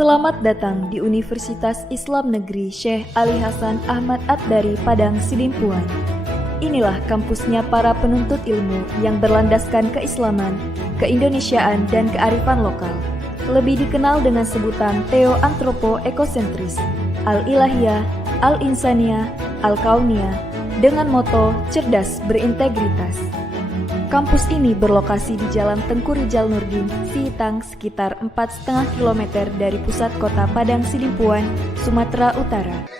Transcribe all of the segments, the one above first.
Selamat datang di Universitas Islam Negeri Syekh Ali Hasan Ahmad At-Dari Padang Sidimpuan. Inilah kampusnya para penuntut ilmu yang berlandaskan keislaman, keindonesiaan, dan kearifan lokal. Lebih dikenal dengan sebutan Theo-Antropo-Ekosentris, Al-Ilahiyah, Al-Insaniyah, Al-Kauniyah, dengan moto cerdas berintegritas. Kampus ini berlokasi di Jalan Tengku Rijal Nurdin, Sihitang, sekitar 4,5 km dari pusat kota Padang Sidimpuan, Sumatera Utara.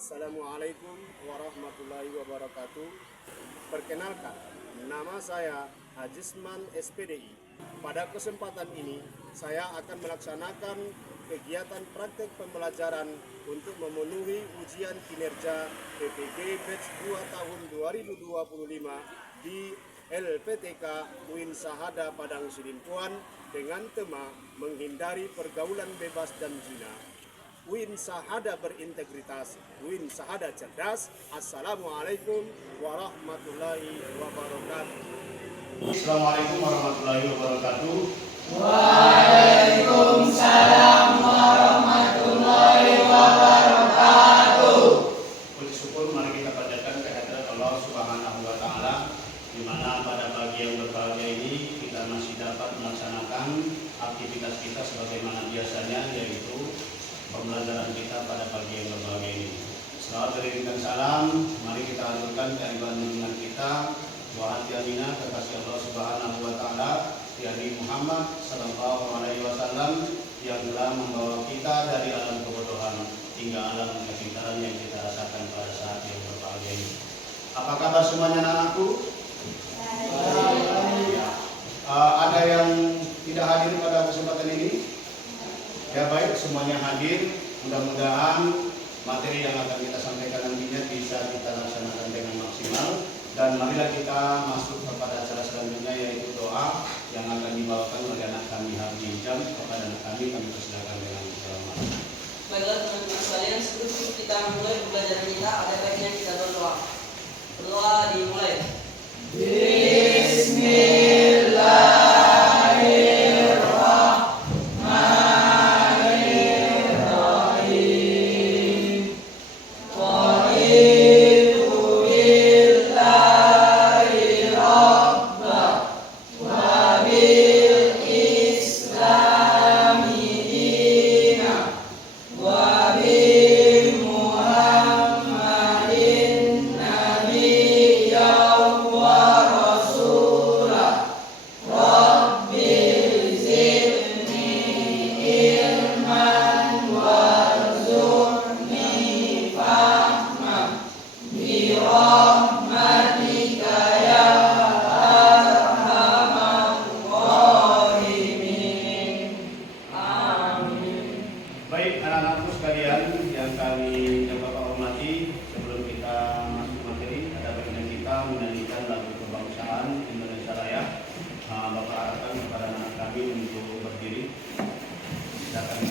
Assalamualaikum warahmatullahi wabarakatuh. Perkenalkan, nama saya Hajisman SPDI. Pada kesempatan ini, saya akan melaksanakan kegiatan praktek pembelajaran untuk memenuhi ujian kinerja PPG Batch 2 tahun 2025 di LPTK UIN Sahada Padang Sidimpuan dengan tema menghindari pergaulan bebas dan zina. UIN Sahada berintegritas, UIN Sahada cerdas. Assalamualaikum warahmatullahi wabarakatuh. Assalamualaikum warahmatullahi wabarakatuh. Waalaikumsalam warahmatullahi wabarakatuh. Puji syukur mari kita panjatkan kehadirat Allah Subhanahu wa taala, di mana pada pagi yang berbahagia ini kita masih dapat melaksanakan aktivitas kita sebagaimana biasanya, yaitu pembelajaran kita pada pagi yang berbahagia ini. Selawat beriringan salam, mari kita haturkan kehadiran junjungan kita wa hati aminah kekasih Allah Subhanahu wa taala, yakni Muhammad sallallahu alaihi wasallam, yang telah membawa kita dari alam kebodohan hingga alam kepintaran yang kita rasakan pada saat yang berbahagia ini. Apa kabar semuanya anak-anakku? Ada yang tidak hadir pada kesempatan ini? Ya baik, semuanya hadir. Mudah-mudahan materi yang akan kita sampaikan nantinya bisa kita laksanakan dengan maksimal. Dan marilah kita masuk kepada acara selanjutnya, yaitu doa yang akan dibawakan oleh anak kami Habib Jam. Kepada anak kami persilakan dengan selamat. Baiklah teman-teman sekalian, sebelum kita mulai pembelajaran kita, ada baiknya kita berdoa. Berdoa dimulai. Bismillah. Muhammadin Nabi ya wa yang Bapak hormati, sebelum kita masuk materi, ada bagian kita menyanyikan lagu kebangsaan Indonesia Raya. Bapak harapkan kepada anak kami untuk berdiri. Silakan.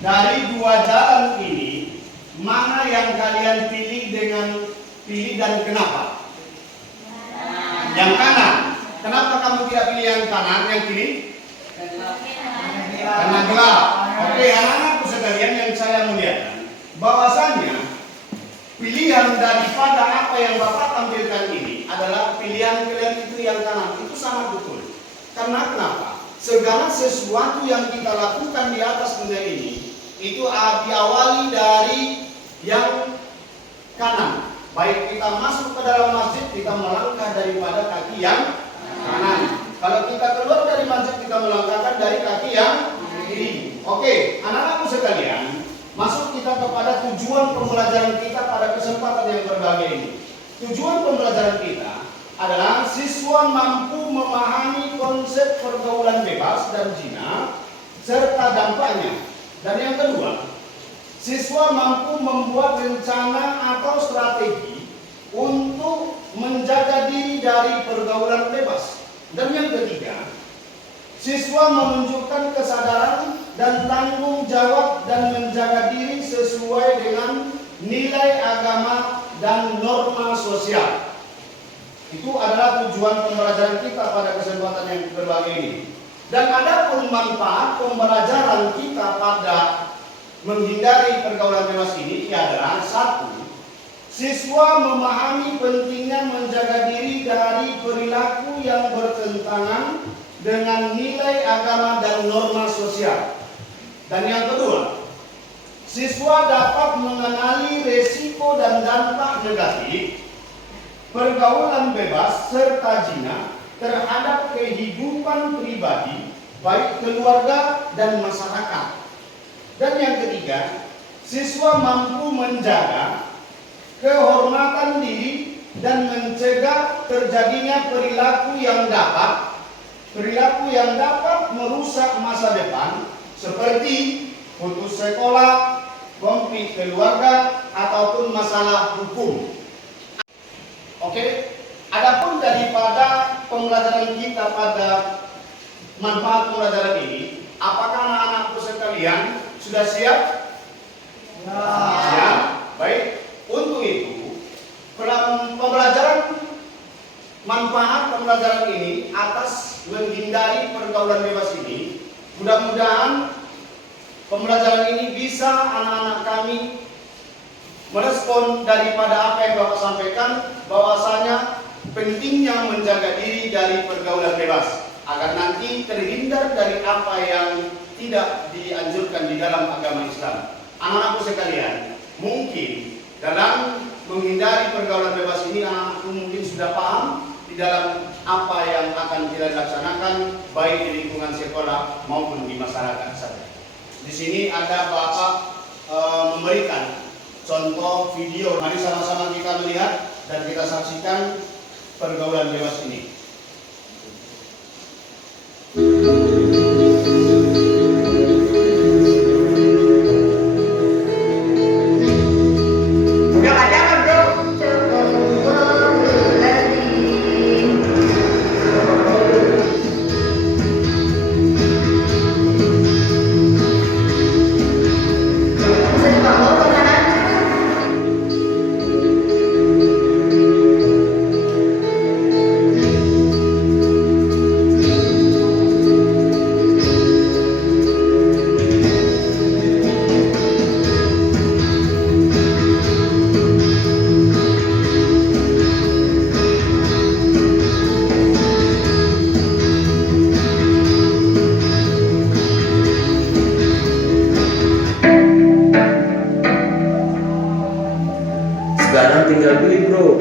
Dari dua jalan ini, mana yang kalian pilih dan kenapa? Yang kanan. Kenapa kamu tidak pilih yang kanan, yang kiri? Karena gelap. Oke, anak-anakku sekalian yang saya muliakan, bahwasanya pilihan daripada apa yang Bapak tampilkan ini adalah pilihan kalian itu yang kanan. Itu sangat betul. Karena kenapa? Segala sesuatu yang kita lakukan di atas dunia ini itu diawali dari yang kanan. Baik kita masuk ke dalam masjid, kita melangkah daripada kaki yang kanan. Kalau kita keluar dari masjid, kita melangkahkan dari kaki yang kiri. Oke, anak-anakku sekalian, masuk kita kepada tujuan pembelajaran kita pada kesempatan yang berbahagia ini. Tujuan pembelajaran kita adalah siswa mampu memahami konsep pergaulan bebas dan zina serta dampaknya. Dan yang kedua, siswa mampu membuat rencana atau strategi untuk menjaga diri dari pergaulan bebas. Dan yang ketiga, siswa menunjukkan kesadaran dan tanggung jawab dan menjaga diri sesuai dengan nilai agama dan norma sosial. Itu adalah tujuan pembelajaran kita pada kesempatan yang berbahagia ini. Dan ada pun manfaat pembelajaran kita pada menghindari pergaulan bebas ini adalah satu, siswa memahami pentingnya menjaga diri dari perilaku yang bertentangan dengan nilai agama dan norma sosial. Dan yang kedua, siswa dapat mengenali resiko dan dampak negatif pergaulan bebas serta zina terhadap kehidupan pribadi, baik keluarga dan masyarakat. Dan yang ketiga, siswa mampu menjaga kehormatan diri dan mencegah terjadinya perilaku yang dapat merusak masa depan seperti putus sekolah, konflik keluarga, ataupun masalah hukum. Oke, adapun daripada pembelajaran kita pada manfaat pembelajaran ini, apakah anak-anakku sekalian sudah siap? Ya. Baik. Untuk itu, pembelajaran manfaat pembelajaran ini atas menghindari pergaulan bebas ini, mudah-mudahan pembelajaran ini bisa anak-anak kami merespon daripada apa yang Bapak sampaikan, bahwasanya pentingnya menjaga diri dari pergaulan bebas agar nanti terhindar dari apa yang tidak dianjurkan di dalam agama Islam. Anak-anakku sekalian, mungkin dalam menghindari pergaulan bebas ini anak-anakku mungkin sudah paham di dalam apa yang akan kita laksanakan baik di lingkungan sekolah maupun di masyarakat saja. Di sini ada Bapak memberikan contoh video. Mari sama-sama kita melihat dan kita saksikan pergaulan bebas ini. Sekarang tinggal pilih bro,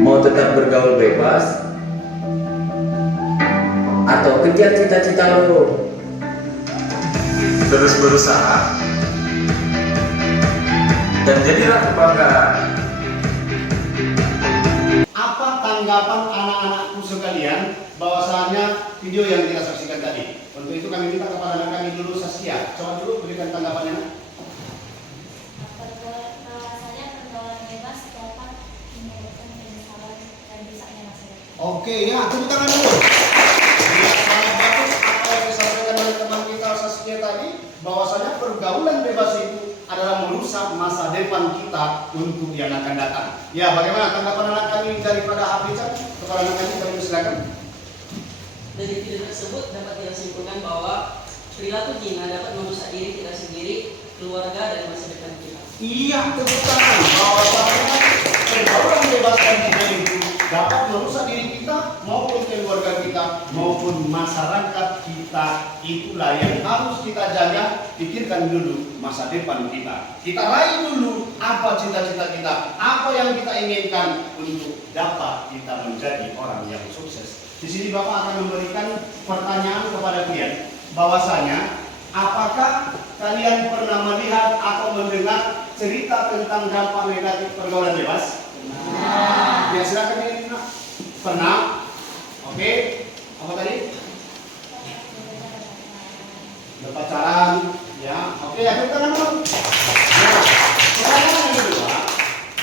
mau tetap bergaul bebas atau kejar cita-cita lo. Terus berusaha dan jadilah kebanggaan. Apa tanggapan anak-anakku sekalian bahwasanya video yang kita saksikan tadi? Untuk itu kami minta kepada anak kami dulu, Saskia, coba dulu berikan tanggapannya. Bahwasanya pergaulan bebas dapat menyebabkan penyesalan dan rusaknya masa depan. Oke, ya, tepuk tangan dulu. Ya, sangat bagus apa yang disampaikan oleh teman kita Saskia tadi, bahwasanya pergaulan bebas itu adalah merusak masa depan kita untuk yang akan datang. Ya, bagaimana tanggapan anak kami daripada Hafizah? Kepada anak kami silakan. Dari video tersebut dapat kita simpulkan bahwa perilaku zina dapat merusak diri kita sendiri, keluarga, dan masa depan kita. Iya, tepuk tangan. Bahwasanya pergaulan bebas dan zina itu dapat merusak diri kita maupun keluarga kita maupun masyarakat kita. Itulah yang harus kita jaga. Pikirkan dulu masa depan kita. Kita raih dulu apa cita-cita kita, apa yang kita inginkan untuk dapat kita menjadi orang yang sukses. Di sini Bapak akan memberikan pertanyaan kepada kalian, bahwasanya apakah kalian pernah melihat atau mendengar cerita tentang dampak negatif pergaulan bebas? Nah, ya silakan ini. Pernah? Oke. Apa tadi? Berpacaran, ya. Oke, ya kita kan dulu. Nah, pertanyaan yang kedua,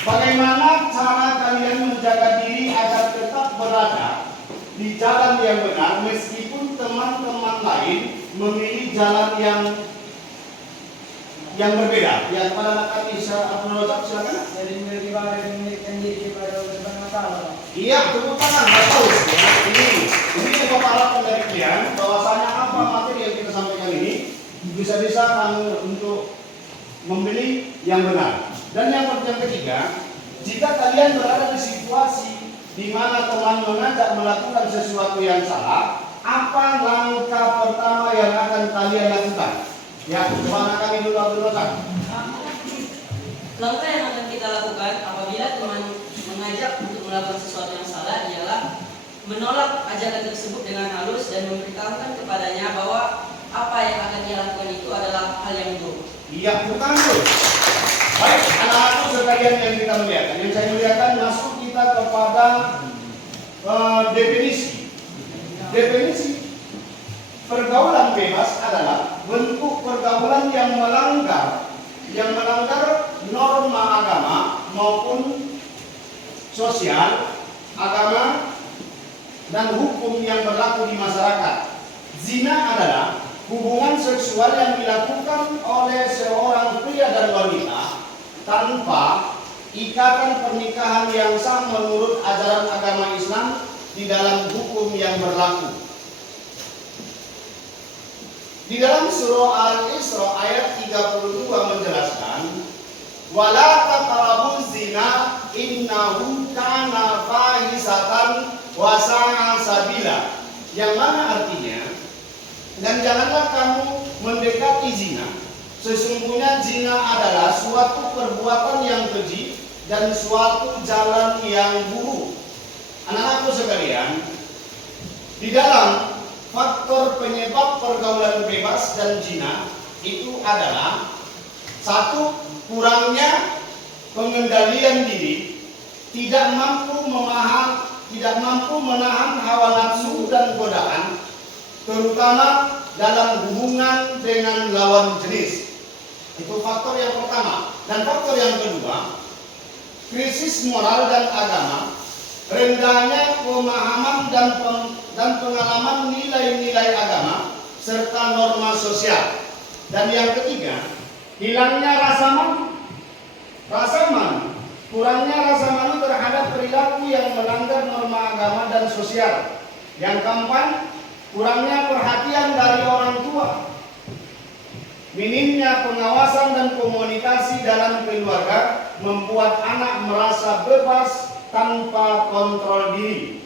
bagaimana cara kalian menjaga diri agar tetap berada di jalan yang benar meskipun teman-teman lain memilih jalan yang berbeda? Ya, kepada anak kami Abdul Razak silakan. Jadi memiliki diri kepada Allah Taala. Iya, tepuk tangan, bagus. Ya, ini yang Bapak harapkan dari kalian, bahwasanya apa materi yang kita sampaikan ini bisa-bisa kami untuk memilih yang benar. Dan yang ketiga, jika kalian berada di situasi di mana teman mengajak melakukan sesuatu yang salah, apa langkah pertama yang akan kalian lakukan? Ya, coba kami dulu Abdul Razak. Langkah yang akan kita lakukan apabila teman mengajak untuk melakukan sesuatu yang salah ialah menolak ajakan tersebut dengan halus dan memberitahukan kepadanya bahwa apa yang akan dia lakukan itu adalah hal yang buruk. Iya, bukan dulu. Baik, anak-anakku sekalian yang kita muliakan, yang saya muliakan, masuk kita kepada definisi. Definisi pergaulan bebas adalah bentuk pergaulan yang melanggar norma agama maupun sosial, agama dan hukum yang berlaku di masyarakat. Zina adalah hubungan seksual yang dilakukan oleh seorang pria dan wanita tanpa ikatan pernikahan yang sah menurut ajaran agama Islam di dalam hukum yang berlaku. Di dalam surah Al-Isra ayat 32 menjelaskan, wala taqrabuz zina innahu kana fahisatan wa sa'a sabila. Yang mana artinya, dan janganlah kamu mendekati zina. Sesungguhnya zina adalah suatu perbuatan yang keji dan suatu jalan yang buruk. Anak-anakku sekalian, di dalam faktor penyebab pergaulan bebas dan zina itu adalah satu, kurangnya pengendalian diri, tidak mampu menahan hawa nafsu dan godaan, terutama dalam hubungan dengan lawan jenis. Itu faktor yang pertama. Dan faktor yang kedua, krisis moral dan agama, rendahnya pemahaman dan pengalaman nilai-nilai agama serta norma sosial. Dan yang ketiga, hilangnya rasa malu, kurangnya rasa malu terhadap perilaku yang melanggar norma agama dan sosial. Yang keempat, kurangnya perhatian dari orang tua, minimnya pengawasan dan komunikasi dalam keluarga membuat anak merasa bebas tanpa kontrol diri.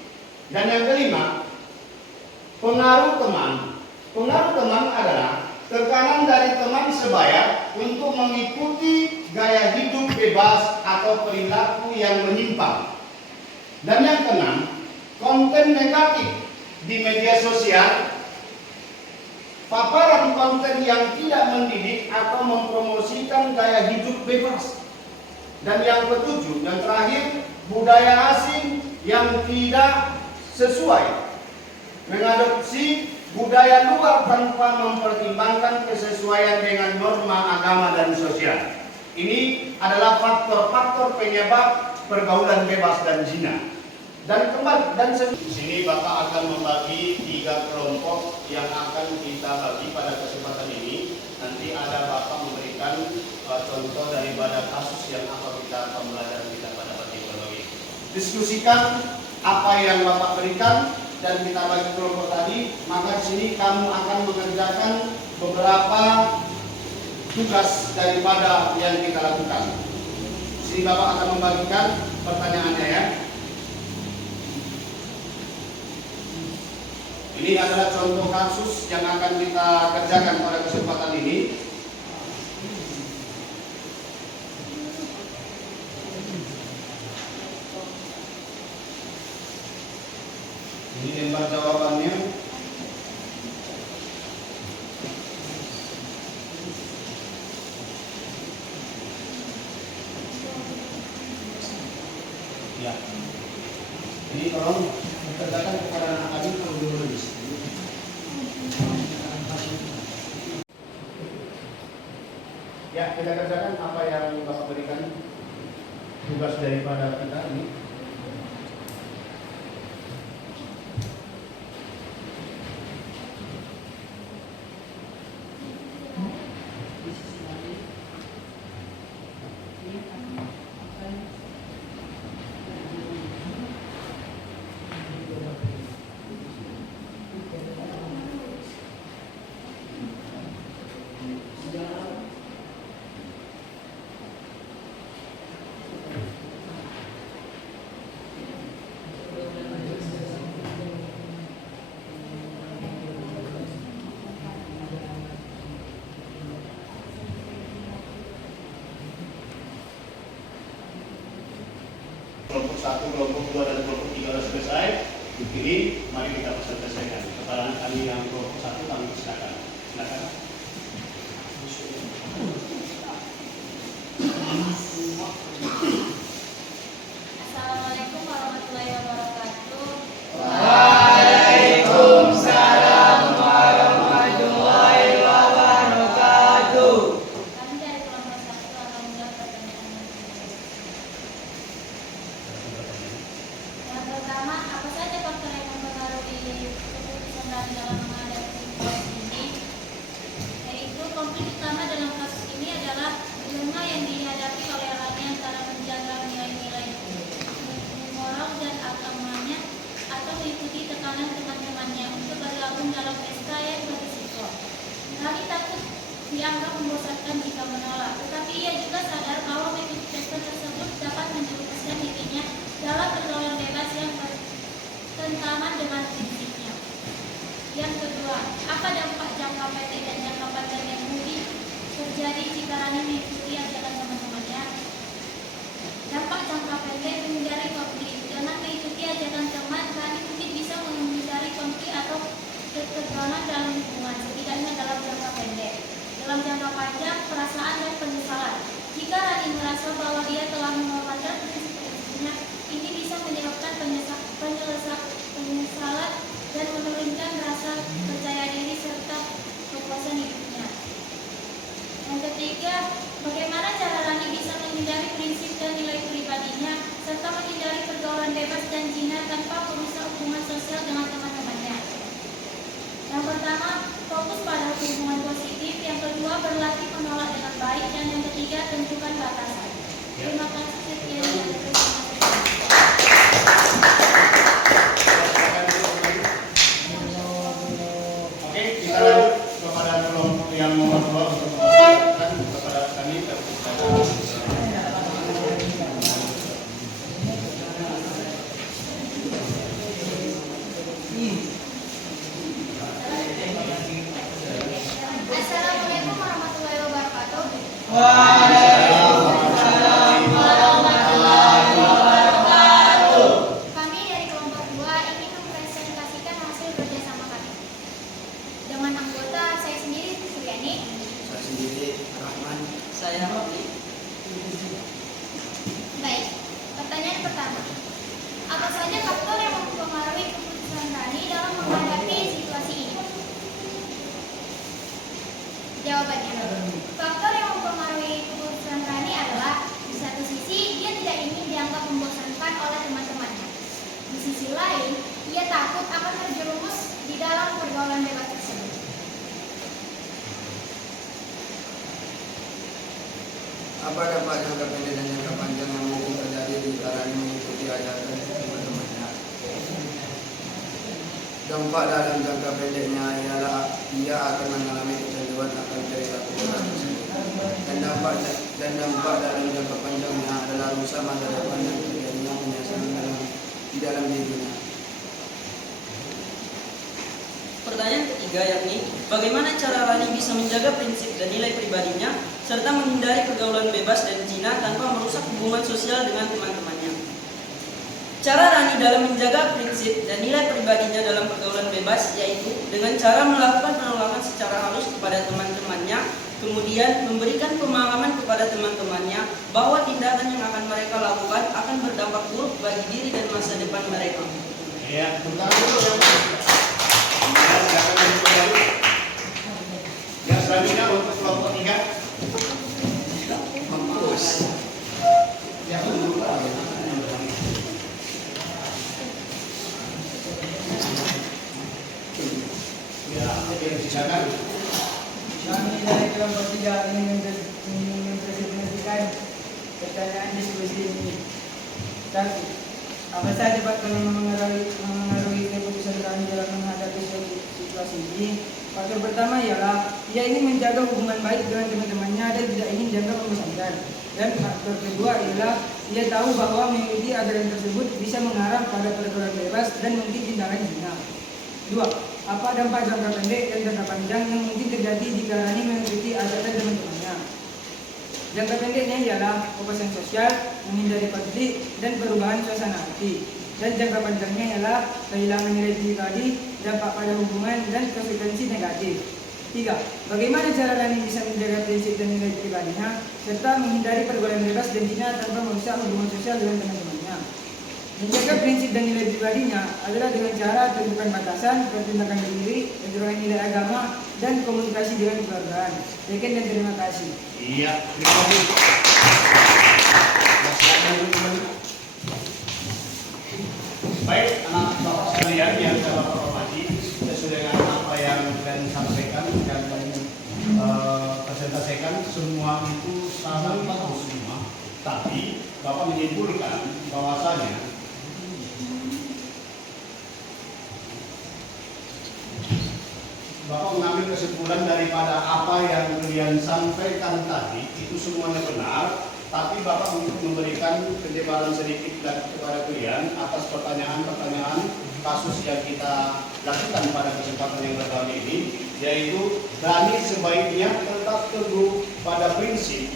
Dan yang kelima, pengaruh teman. Pengaruh teman adalah tekanan dari teman sebaya untuk mengikuti gaya hidup bebas atau perilaku yang menyimpang. Dan yang keenam, konten negatif di media sosial, paparan konten yang tidak mendidik atau mempromosikan gaya hidup bebas. Dan yang ketujuh dan terakhir, budaya asing yang tidak sesuai, mengadopsi budaya luar tanpa mempertimbangkan kesesuaian dengan norma agama dan sosial. Ini adalah faktor-faktor penyebab pergaulan bebas dan zina. Di sini Bapak akan membagi 3 kelompok yang akan kita bagi pada kesempatan ini. Nanti ada Bapak memberikan contoh daripada kasus yang apa kita pembelajaran kita pada pagi ini. Diskusikan apa yang Bapak berikan dan kita bagi kelompok tadi. Maka di sini kamu akan mengerjakan beberapa tugas daripada yang kita lakukan. Di sini Bapak akan membagikan pertanyaannya ya. Ini adalah contoh kasus yang akan kita kerjakan pada kesempatan ini. Ini lembar jawabannya. Ya. Ini tolong dikerjakan kepada anak adik kalau belum lulus. Ya, kita kerjakan apa yang Bapak berikan tugas daripada kita ini. Kelompok 1, kelompok 2, dan kelompok 3 sudah selesai. Ini mari kita selesaikan. Kepada kami yang kelompok 1 kami silakan. Silakan. Assalamualaikum warahmatullahi wabarakatuh. Waalaikumsalam warahmatullahi wabarakatuh. Kami dari kelompok 1 akan menjawab pertanyaan. Yang pertama, apa saja faktor yang mempengaruhi keputusan dalam menghadapi situasi ini? Kami dari kelompok 2 ingin mempresentasikan hasil kerjasama kami. Dengan anggota saya sendiri, Suryani. Saya sendiri, Rahman. Saya Rafli. Baik, pertanyaan pertama. Apa saja faktor yang mempengaruhi keputusan Rani dalam menghadapi situasi ini? Jawabannya, faktor yang mempengaruhi keputusan Rani adalah di satu sisi dia tidak ingin dianggap membosankan oleh teman-temannya. Di sisi lain, ia takut akan terjerumus di dalam pergaulan bebas tersebut. Apa dampak jangka pendek dan jangka panjang yang mungkin terjadi di Rani mengikuti ajaran teman-temannya? Dampak dalam jangka pendeknya ialah ia akan mengalami kecanduan akan perilaku berat tersebut. Dan dampak dalam jangka panjangnya adalah rusak masa depan dan terjadinya penyesalan di dalam dirinya. Pertanyaan ketiga yakni, bagaimana cara Rani bisa menjaga prinsip dan nilai pribadinya serta menghindari pergaulan bebas dan zina tanpa merusak hubungan sosial dengan teman-temannya? Cara Rani dalam menjaga prinsip dan nilai pribadinya dalam pergaulan bebas yaitu dengan cara melakukan penolakan secara halus kepada teman-temannya, kemudian memberikan pemahaman kepada teman-temannya bahwa tindakan yang akan mereka lakukan akan berdampak buruk bagi diri dan masa depan mereka. Ya, tentang itu yang yang selanjutnya untuk kelompok 3. Mampus. Yang ya, silakan. Kami dari kelompok 3 ingin mempresentasikan pertanyaan diskusi ini. Satu, apa saja faktor yang mengaruhi keputusan Rani dalam menghadapi situasi ini? Faktor pertama ialah ia ingin menjaga hubungan baik dengan teman-temannya dan tidak ingin dianggap membosankan. Dan faktor kedua ialah ia tahu bahwa mengikuti ajaran tersebut bisa mengarah pada pergaulan bebas dan mungkin tindakan zina. 2. Apa dampak jangka pendek dan jangka panjang yang mungkin terjadi jika Rani mengikuti ajaran teman-temannya? Jangka pendeknya ialah kepuasan sosial, menghindari konflik, dan perubahan suasana hati. Dan jangka panjangnya ialah kehilangan nilai pribadi, dampak pada hubungan, dan konsekuensi negatif. 3. Bagaimana cara Rani bisa menjaga prinsip dan nilai pribadinya, serta menghindari pergaulan bebas dan zina tanpa merusak hubungan sosial dengan teman-temannya? Menjaga prinsip dan nilai pribadinya adalah dengan cara tentukan batasan, pertindakan diri, menjaga nilai agama, dan komunikasi dengan keluargaan. Sekian dan terima kasih. Iya, terima kasih. Baik, anak bapak sekalian yang saya hormati, sesuai dengan apa yang kalian sampaikan dan presentasikan, semua itu sangat bagus semua. Tapi bapak menyimpulkan bahwasanya Bapak mengambil kesimpulan daripada apa yang kalian sampaikan tadi itu semuanya benar, tapi Bapak memberikan penjabaran sedikit kepada kalian atas pertanyaan-pertanyaan kasus yang kita lakukan pada kesempatan yang berbahagia ini, yaitu Rani sebaiknya tetap teguh pada prinsip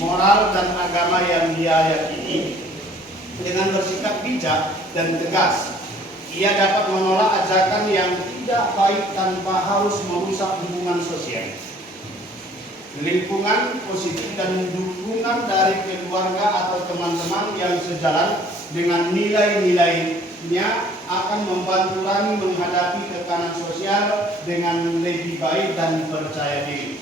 moral dan agama yang dia yakini dengan bersikap bijak dan tegas. Ia dapat menolak ajakan yang tidak baik tanpa harus merusak hubungan sosial, lingkungan positif, dan dukungan dari keluarga atau teman-teman yang sejalan dengan nilai-nilainya akan membantu Rani menghadapi tekanan sosial dengan lebih baik dan percaya diri.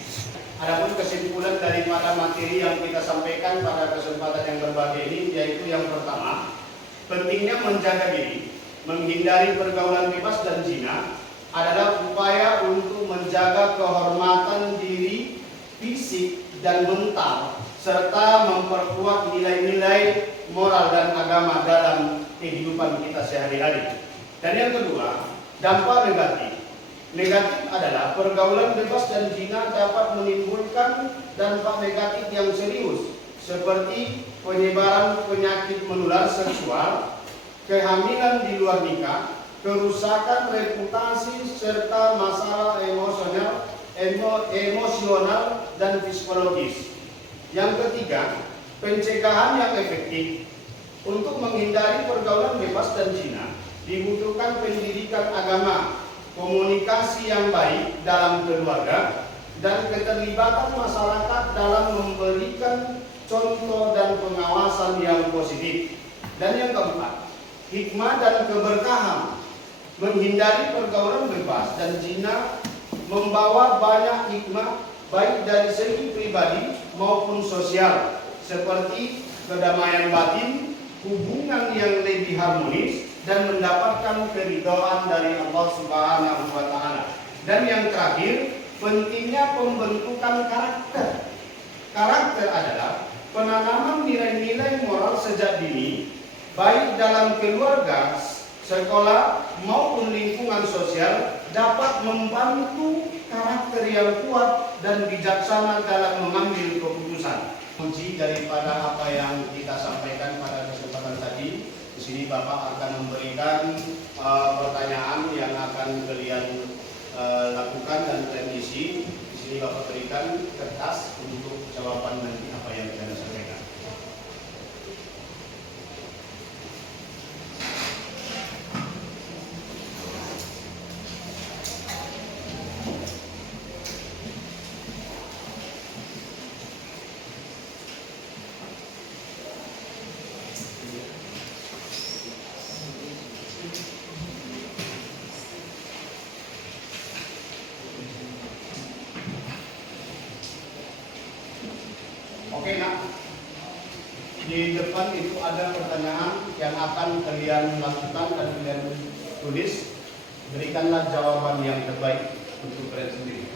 Adapun kesimpulan daripada materi yang kita sampaikan pada kesempatan yang berbahagia ini, yaitu yang pertama, pentingnya menjaga diri, menghindari pergaulan bebas dan zina adalah upaya untuk menjaga kehormatan diri, fisik dan mental, serta memperkuat nilai-nilai moral dan agama dalam kehidupan kita sehari-hari. Dan yang kedua, dampak negatif. Negatif adalah pergaulan bebas dan zina dapat menimbulkan dampak negatif yang serius, seperti penyebaran penyakit menular seksual, kehamilan di luar nikah, kerusakan reputasi, serta masalah emosional, dan psikologis. Yang ketiga, pencegahan yang efektif. Untuk menghindari pergaulan bebas dan zina, dibutuhkan pendidikan agama, komunikasi yang baik dalam keluarga, dan keterlibatan masyarakat dalam memberikan contoh dan pengawasan yang positif. Dan yang keempat, hikmah dan keberkahan. Menghindari pergaulan bebas dan zina membawa banyak hikmah baik dari segi pribadi maupun sosial, seperti kedamaian batin, hubungan yang lebih harmonis, dan mendapatkan keridhaan dari Allah Subhanahu wa Ta'ala. Dan yang terakhir, pentingnya pembentukan karakter. Karakter adalah penanaman nilai-nilai moral sejak dini, baik dalam keluarga, sekolah, maupun lingkungan sosial, dapat membantu karakter yang kuat dan bijaksana dalam mengambil keputusan. Kunci daripada apa yang kita sampaikan pada kesempatan tadi, di sini Bapak akan memberikan pertanyaan yang akan kalian lakukan dan kalian isi. Di sini Bapak berikan kertas untuk jawaban nanti apa yang kalian sampaikan. Oke, nak. Di depan itu ada pertanyaan yang akan kalian lakukan dan kalian tulis. Berikanlah jawaban yang terbaik untuk kalian sendiri.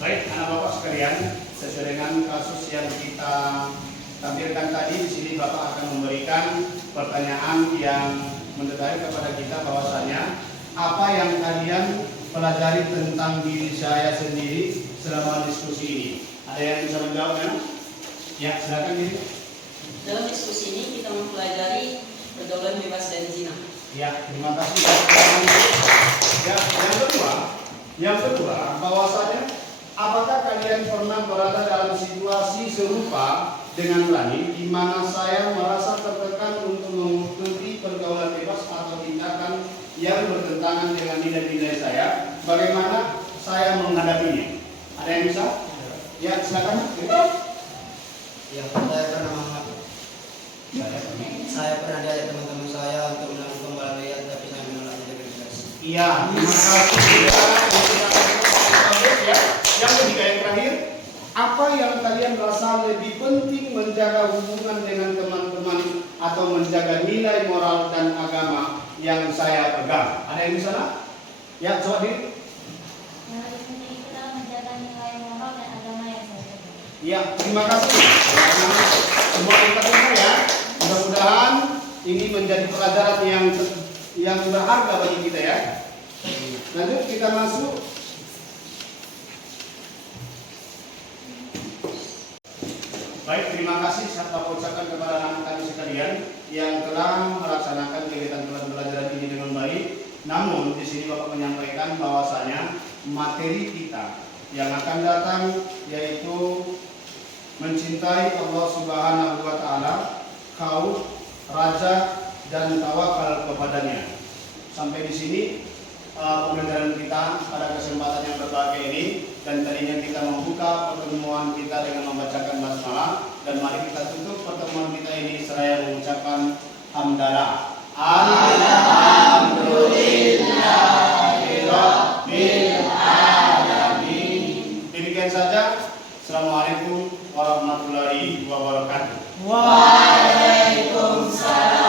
Baik, anak bapak sekalian, sesuai dengan kasus yang kita tampilkan tadi, di sini Bapak akan memberikan pertanyaan yang mendetail kepada kita bahwasanya apa yang kalian pelajari tentang diri saya sendiri selama diskusi ini. Ada yang bisa menjawabnya? Ya, silakan diri. Dalam diskusi ini kita mempelajari pergaulan bebas dan zina. Ya, terima kasih. Ya, yang kedua, bahwasanya apakah kalian pernah berada dalam situasi serupa dengan Rani, di mana saya merasa tertekan untuk mengikuti pergaulan bebas atau tindakan yang bertentangan dengan nilai-nilai saya? Bagaimana saya menghadapinya? Ada yang bisa? Ya, silakan. Ya, saya pernah diajak teman-teman saya untuk melakukan balap tapi saya menolaknya dengan keras. Iya, terima kasih. Ya. Yang ketiga, yang terakhir, apa yang kalian rasa lebih penting menjaga hubungan dengan teman-teman atau menjaga nilai moral dan agama yang saya pegang? Ada yang di sana? Ya, coba diri. Yang lebih penting itu adalah menjaga nilai moral dan agama yang saya pegang. Ya, terima kasih. Semua kita tunggu ya. Mudah-mudahan ini menjadi pelajaran yang berharga bagi kita ya. Lanjut kita masuk. Baik, terima kasih saya ucapkan kepada anak kami sekalian yang telah melaksanakan kegiatan pelajaran ini dengan baik. Namun di sini Bapak menyampaikan bahwasanya materi kita yang akan datang yaitu mencintai Allah Subhanahu wa Ta'ala, khauf, raja, dan tawakal kepadanya. Sampai di sini pembelajaran kita pada kesempatan yang berbahagia ini, dan tadinya kita membuka pertemuan kita dengan membacakan basmalah, dan mari kita tutup pertemuan kita ini seraya mengucapkan hamdalah. Alhamdulillahirabbil alamin. Assalamualaikum warahmatullahi wabarakatuh. Waalaikumsalam.